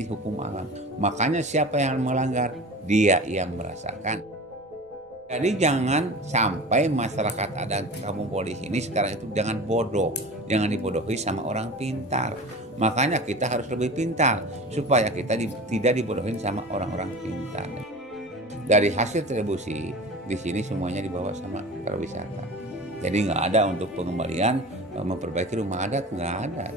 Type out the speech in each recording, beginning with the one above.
sini hukum alam. Makanya siapa yang melanggar, dia yang merasakan. Jadi jangan sampai masyarakat adat Kampung Pulau di sini sekarang itu jangan bodoh, jangan dibodohi sama orang pintar. Makanya kita harus lebih pintar supaya kita tidak dibodohin sama orang-orang pintar. Dari hasil distribusi di sini semuanya dibawa sama pariwisata. Jadi nggak ada untuk pengembalian memperbaiki rumah adat, nggak ada.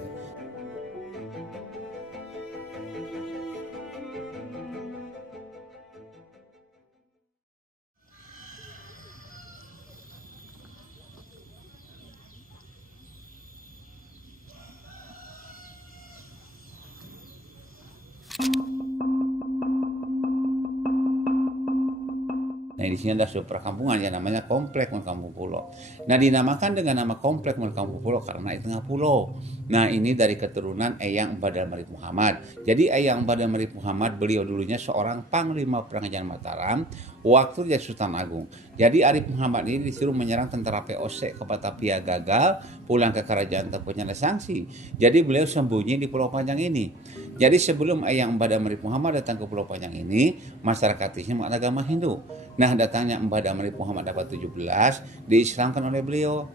Nah, di sini ada sebuah perkampungan yang namanya Komplek Kampung Pulau. Nah, dinamakan dengan nama Komplek Kampung Pulau karena di tengah pulau. Nah, ini dari keturunan Eyang Badal Marif Muhammad. Jadi Eyang Badal Marif Muhammad, beliau dulunya seorang panglima Perang Mataram waktu dia Sultan Agung. Jadi Arif Muhammad ini disuruh menyerang tentara POC ke Batavia, gagal, pulang ke kerajaan terpunya sanksi. Jadi beliau sembunyi di Pulau Panjang ini. Jadi sebelum Eyang Badal Marif Muhammad datang ke Pulau Panjang ini, masyarakat di sini agama Hindu. Nah, datangnya Badal Marif Muhammad abad 17 diislamkan oleh beliau.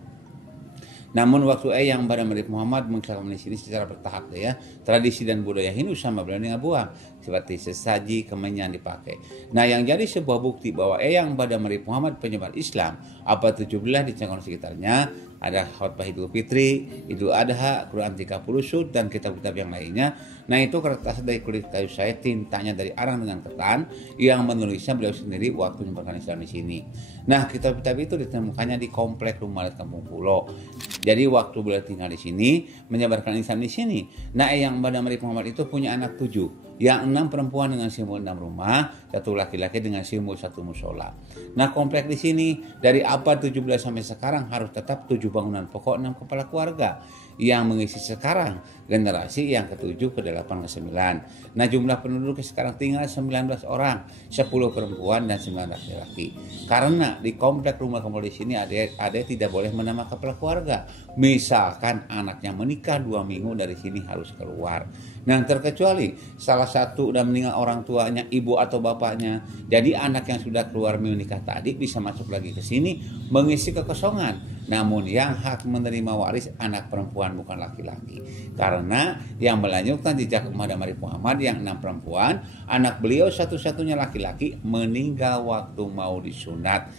Namun waktu Eyang Badal Marif Muhammad mengislamkan di sini secara bertahap ya, tradisi dan budaya Hindu sama beliau nggak buang, seperti sesaji, kemenyan dipakai. Nah, yang jadi sebuah bukti bahwa Eyang Badal Marif Muhammad penyebar Islam abad 17 di Cengkon sekitarnya ada khutbah Idul Fitri, Idul Adha, Quran 30 sud dan kitab-kitab yang lainnya. Nah, itu kertas dari kulit kayu saya, tintanya dari arang dengan ketan yang menulisnya beliau sendiri waktu menyebarkan Islam di sini. Nah, kitab-kitab itu ditemukannya di Komplek Rumah Adat Kampung Pulau. Jadi waktu beliau tinggal di sini, menyebarkan Islam di sini. Nah, Eyang Badal Marif Muhammad itu punya anak 7. Yang 6 perempuan dengan simbol 6 rumah, 1 laki-laki dengan simbol 1 musola. Nah, komplek di sini dari abad 17 sampai sekarang harus tetap 7 bangunan pokok, 6 kepala keluarga yang mengisi sekarang generasi yang ke-7, ke-8, ke-9. Nah, jumlah penduduk sekarang tinggal 19 orang, 10 perempuan dan 9 laki-laki. Karena di komplek rumah kampung di sini ada tidak boleh menambah kepala keluarga. Misalkan anaknya menikah 2 minggu dari sini harus keluar. Nah, terkecuali salah satu udah meninggal orang tuanya, ibu atau bapaknya. Jadi anak yang sudah keluar menikah tadi bisa masuk lagi ke sini mengisi kekosongan. Namun yang hak menerima waris anak perempuan bukan laki-laki. Karena yang melanjutkan jejak Badal Marif Muhammad yang 6 perempuan, anak beliau satu-satunya laki-laki meninggal waktu mau disunat.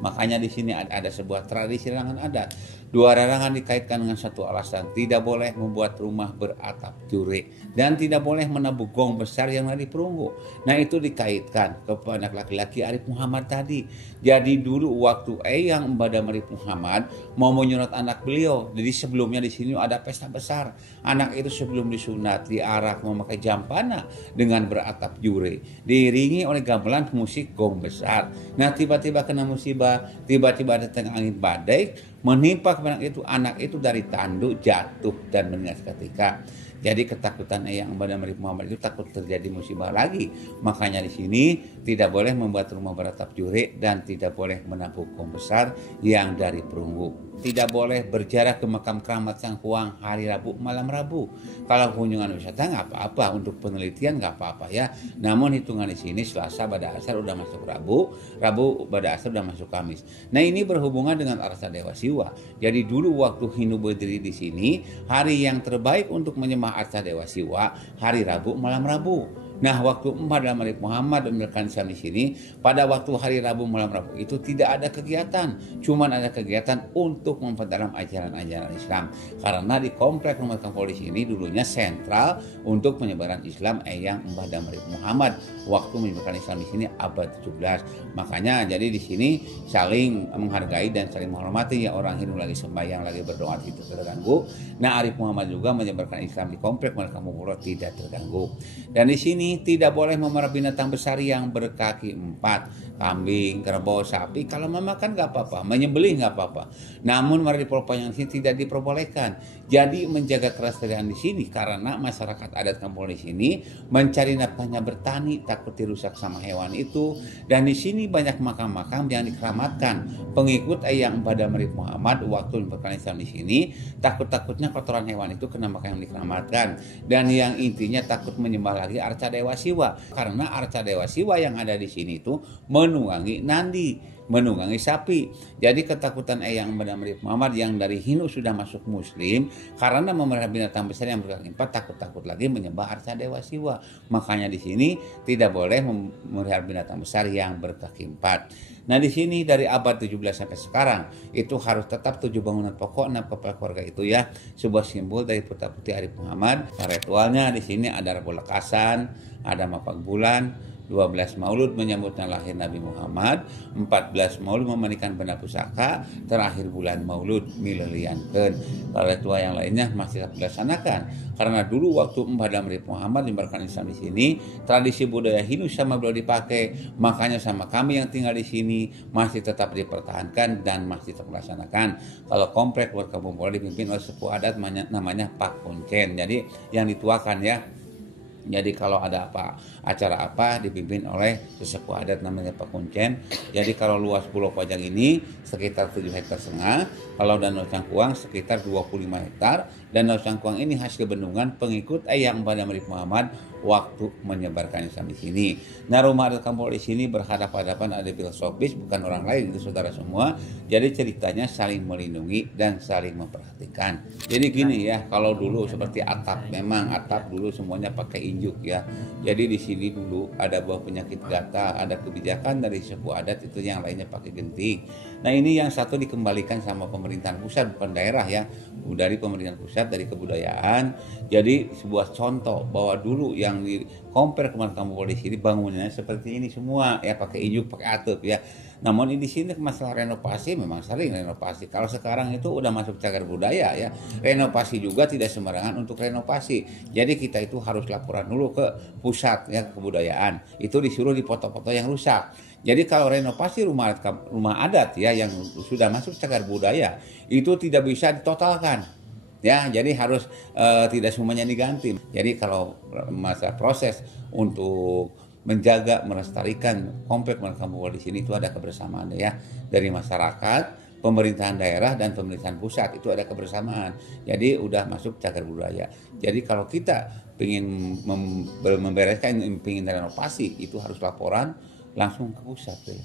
Makanya di sini ada sebuah tradisi larangan adat. 2 larangan dikaitkan dengan satu alasan, tidak boleh membuat rumah beratap jure dan tidak boleh menabuk gong besar yang ada di perunggu. Nah, itu dikaitkan kepada anak laki-laki Arif Muhammad tadi. Jadi dulu waktu Eyang Badal Marif Muhammad mau menyunat anak beliau, jadi sebelumnya di sini ada pesta besar. Anak itu sebelum disunat diarak memakai jampana dengan beratap jure, diiringi oleh gamelan musik gong besar. Nah, tiba-tiba kena musibah, tiba-tiba datang angin badai menimpa kepada anak itu dari tanduk jatuh dan meninggal seketika. Jadi ketakutan Eyang Badal Marif Muhammad itu takut terjadi musibah lagi. Makanya di sini tidak boleh membuat rumah beratap jure dan tidak boleh menabuh gong besar yang dari perunggu. Tidak boleh berjarak ke makam keramat Sang Hyang hari Rabu malam Rabu. Kalau kunjungan wisata nggak apa-apa, untuk penelitian nggak apa-apa ya. Namun hitungan di sini Selasa pada asar udah masuk Rabu, Rabu pada asar udah masuk Kamis. Nah, ini berhubungan dengan Arsa Dewa Siwa. Jadi dulu waktu Hindu berdiri di sini, hari yang terbaik untuk menyembah Arsa Dewa Siwa hari Rabu malam Rabu. Nah, waktu Badal Marif Muhammad meninggalkan Islam di sini, pada waktu hari Rabu malam Rabu itu tidak ada kegiatan, cuman ada kegiatan untuk memperdalam ajaran-ajaran Islam. Karena di komplek rumah kampung di sini dulunya sentral untuk penyebaran Islam Eyang Badal Marif Muhammad waktu menyebarkan Islam di sini abad 17. Makanya jadi di sini saling menghargai dan saling menghormati ya, orang Hindu lagi sembahyang, lagi berdoa tidak terganggu. Nah, Arif Muhammad juga menyebarkan Islam di komplek rumah kampung tidak terganggu. Dan di sini sini tidak boleh memelihara binatang besar yang berkaki 4, kambing, kerbau, sapi. Kalau memakan nggak apa-apa, menyembelih nggak apa-apa. Namun memelihara di Pulau Panjang sini tidak diperbolehkan. Jadi menjaga kelestarian di sini karena masyarakat adat kampung di sini mencari nafkahnya bertani, takut dirusak sama hewan itu. Dan di sini banyak makam-makam yang dikeramatkan. Pengikut Eyang Mbah Damri Muhammad waktu berkali Islam di sini takut-takutnya kotoran hewan itu kena makam yang dikeramatkan. Dan yang intinya takut menyembah lagi arca Dewa Siwa karena arca Dewa Siwa yang ada di sini itu menunggangi nandi, menunggangi sapi. Jadi ketakutan Eyang Mbah Damri Muhammad yang dari Hindu sudah masuk Muslim karena memelihara binatang besar yang berkaki 4 takut-takut lagi menyembah arca Dewa Siwa. Makanya di sini tidak boleh memelihara binatang besar yang berkaki 4. Nah di sini dari abad 17 sampai sekarang itu harus tetap 7 bangunan pokok 6 kepala keluarga itu ya, sebuah simbol dari Putra Putri Arif Muhammad. Ritualnya di sini ada Rabu Lekasan, ada Mapak Bulan, 12 Maulud menyambutnya lahir Nabi Muhammad, 14 Maulud memandikan benda pusaka, terakhir bulan Maulud mileliankeun. Kalau ritual yang lainnya masih tetap dilaksanakan. Karena dulu waktu Mbah Damri Muhammad menyebarkan Islam di sini, tradisi budaya Hindu sama beliau dipakai. Makanya sama kami yang tinggal di sini masih tetap dipertahankan dan masih tetap dilaksanakan. Kalau komplek warga Kampung Pulau dipimpin oleh sepuh adat namanya Pak Kuncen. Jadi yang dituakan ya. Jadi kalau ada acara apa dipimpin oleh sesepuh adat namanya Pak Kuncen. Jadi kalau luas Pulau Panjang ini sekitar 7,5 hektar. Kalau Danau Cangkuang sekitar 25 hektar. Danau Cangkuang ini hasil bendungan pengikut Eyang Mbah Damri Muhammad waktu menyebarkan Islam di sini. Nah rumah adat kampung di sini berhadapan-hadapan ada filosofis bukan orang lain itu saudara semua. Jadi ceritanya saling melindungi dan saling memperhatikan. Jadi gini ya, kalau dulu seperti atap, memang atap dulu semuanya pakai injuk ya. Jadi di sini dulu ada buah penyakit gata, ada kebijakan dari sebuah adat itu yang lainnya pakai genting. Nah ini yang satu dikembalikan sama pemerintahan pusat bukan daerah ya, dari pemerintahan pusat dari kebudayaan. Jadi sebuah contoh bahwa dulu yang di compare kemarin kampung di sini bangunannya seperti ini semua ya pakai injuk pakai atap ya. Namun di sini masalah renovasi memang sering renovasi. Kalau sekarang itu udah masuk cagar budaya ya. Renovasi juga tidak sembarangan untuk renovasi. Jadi kita itu harus laporan dulu ke pusat ya kebudayaan. Itu disuruh dipoto-foto yang rusak. Jadi kalau renovasi rumah adat ya yang sudah masuk cagar budaya itu tidak bisa ditotalkan. Ya, jadi harus tidak semuanya diganti. Jadi kalau masa proses untuk menjaga, melestarikan komplek kampung di sini itu ada kebersamaan ya dari masyarakat, pemerintahan daerah dan pemerintahan pusat itu ada kebersamaan. Jadi udah masuk cagar budaya. Jadi kalau kita ingin membereskan, ingin renovasi itu harus laporan langsung ke pusat ya.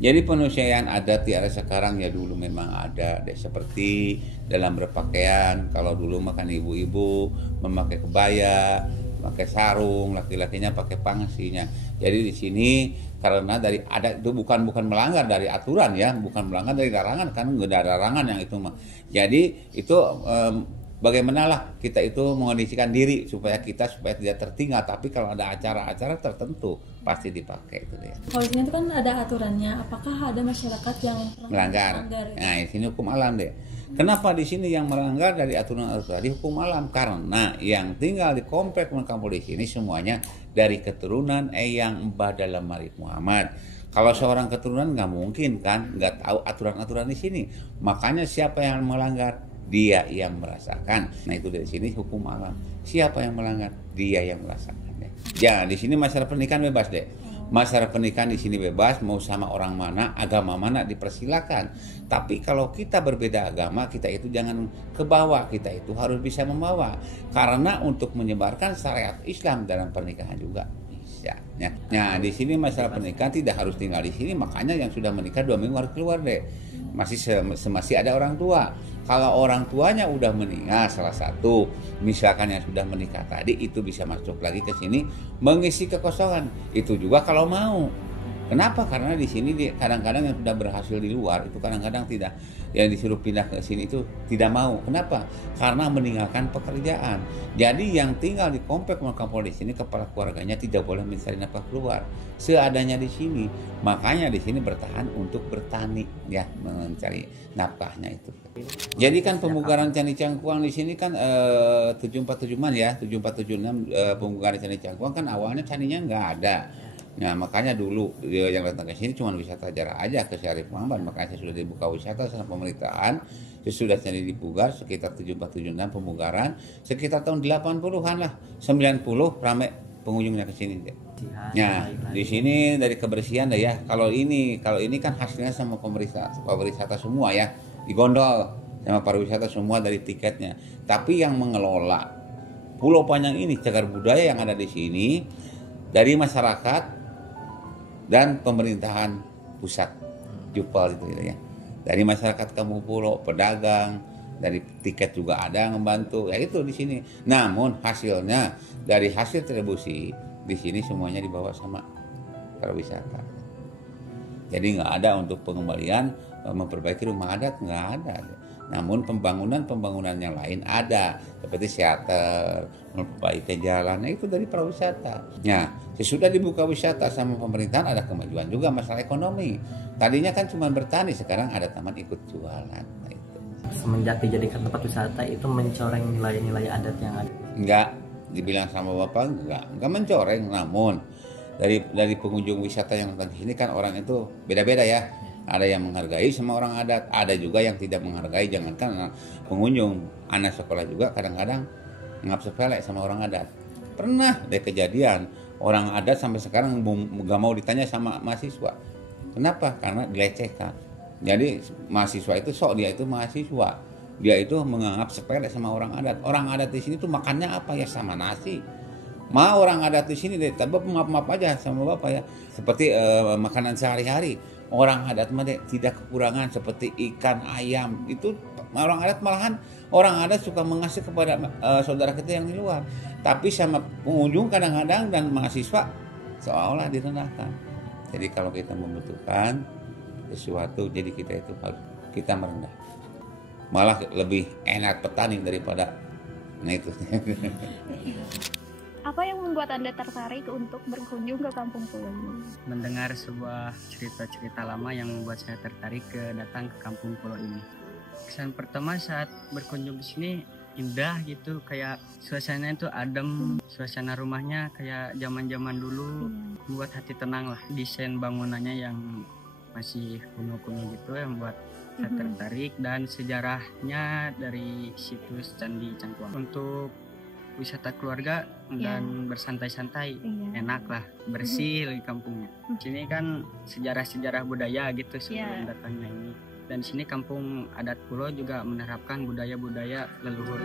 Jadi penyesuaian adat di era sekarang ya dulu memang ada deh, seperti dalam berpakaian. Kalau dulu makan ibu-ibu memakai kebaya, pakai sarung, laki-lakinya pakai pangsinya. Jadi di sini karena dari adat itu bukan melanggar dari aturan ya, bukan melanggar dari larangan kan nggak ada larangan yang itu mah. Jadi itu bagaimanalah kita itu mengondisikan diri supaya tidak tertinggal. Tapi kalau ada acara-acara tertentu pasti dipakai itu ya. Kalau di sini itu kan ada aturannya. Apakah ada masyarakat yang melanggar? Nah, di sini hukum alam deh. Kenapa di sini yang melanggar dari aturan-aturan di hukum alam? Karena yang tinggal di komplek kampung di sini semuanya dari keturunan Eyang Mbah Damri Muhammad. Kalau seorang keturunan nggak mungkin kan nggak tahu aturan-aturan di sini. Makanya siapa yang melanggar? Dia yang merasakan. Nah itu dari sini hukum alam. Siapa yang melanggar? Dia yang merasakan. Ya di sini masalah pernikahan bebas deh. Masalah pernikahan di sini bebas, mau sama orang mana, agama mana dipersilakan. Tapi kalau kita berbeda agama, kita itu jangan ke bawah, kita itu harus bisa membawa. Karena untuk menyebarkan syariat Islam dalam pernikahan juga bisa. Nah di sini masalah pernikahan tidak harus tinggal di sini, makanya yang sudah menikah 2 minggu harus keluar deh. Masih ada orang tua. Kalau orang tuanya udah meninggal salah satu, misalkan yang sudah menikah tadi itu bisa masuk lagi ke sini mengisi kekosongan. Itu juga kalau mau. Kenapa? Karena di sini kadang-kadang yang sudah berhasil di luar itu kadang-kadang tidak, yang disuruh pindah ke sini itu tidak mau. Kenapa? Karena meninggalkan pekerjaan. Jadi yang tinggal di komplek Makam Pulau di sini kepala keluarganya tidak boleh mencari nafkah keluar, seadanya di sini. Makanya di sini bertahan untuk bertani, ya, mencari nafkahnya itu. Jadi kan pembugaran Candi Cangkuang di sini kan 747-an ya, 7476 pembugaran Candi Cangkuang kan awalnya candinya nggak ada. Nah makanya dulu yang datang ke sini cuma wisata sejarah aja ke Syarif Mamban, makanya sudah dibuka wisata sama pemerintahan. Sesudah candi dipugar sekitar 7476 pembugaran, sekitar tahun 80-an lah, 90 rame pengunjungnya ke sini. Nah di sini dari kebersihan dah ya. Kalau ini kan hasilnya sama pariwisata semua ya, digondol sama pariwisata semua dari tiketnya. Tapi yang mengelola Pulau Panjang ini, cagar budaya yang ada di sini dari masyarakat dan pemerintahan pusat Jupal itu ya. Dari masyarakat Kampung Pulau, pedagang, dari tiket juga ada yang membantu. Ya itu di sini. Namun hasilnya dari hasil retribusi di sini semuanya dibawa sama pariwisata. Jadi nggak ada untuk pengembalian memperbaiki rumah adat, nggak ada. Namun pembangunan yang lain ada, seperti shelter, memperbaiki jalannya itu dari pariwisata. Nah, sesudah dibuka wisata sama pemerintahan ada kemajuan juga masalah ekonomi. Tadinya kan cuma bertani, sekarang ada taman ikut jualan. Nah, itu. Semenjak dijadikan tempat wisata itu mencoreng nilai-nilai adat yang ada. Enggak, dibilang sama Bapak enggak mencoreng, namun dari pengunjung wisata yang datang ke sini kan orang itu beda-beda ya. Ada yang menghargai sama orang adat, ada juga yang tidak menghargai. Jangankan pengunjung, anak sekolah juga kadang-kadang ngap sepele sama orang adat. Pernah ada kejadian orang adat sampai sekarang gak mau ditanya sama mahasiswa. Kenapa? Karena dilecehkan. Jadi mahasiswa itu dia itu mahasiswa. Dia itu menganggap sepele sama orang adat. Orang adat di sini tuh makannya apa ya, sama nasi. Mau orang adat di sini deh, tapi maaf aja sama Bapak ya. Seperti makanan sehari-hari. Orang adat mah tidak kekurangan seperti ikan, ayam. Itu orang adat malahan orang adat suka mengasih kepada saudara kita yang di luar. Tapi sama pengunjung kadang-kadang dan mahasiswa seolah direndahkan. Jadi kalau kita membutuhkan sesuatu, jadi kita itu harus kita merendah. Malah lebih enak petani daripada itu. Apa yang membuat Anda tertarik untuk berkunjung ke Kampung Pulau ini? Mendengar sebuah cerita-cerita lama yang membuat saya tertarik datang ke Kampung Pulau ini. Kesan pertama saat berkunjung ke sini indah gitu, kayak suasananya itu adem, suasana rumahnya kayak zaman-zaman dulu, membuat hati tenang lah. Desain bangunannya yang masih kuno-kuno gitu yang membuat saya tertarik, dan sejarahnya dari situs Candi Cangkuang. Untuk wisata keluarga dan bersantai-santai, enak lah, bersih lagi kampungnya. Sini kan sejarah-sejarah budaya gitu sebelum datangnya ini. Dan sini kampung adat Pulau juga menerapkan budaya-budaya leluhur.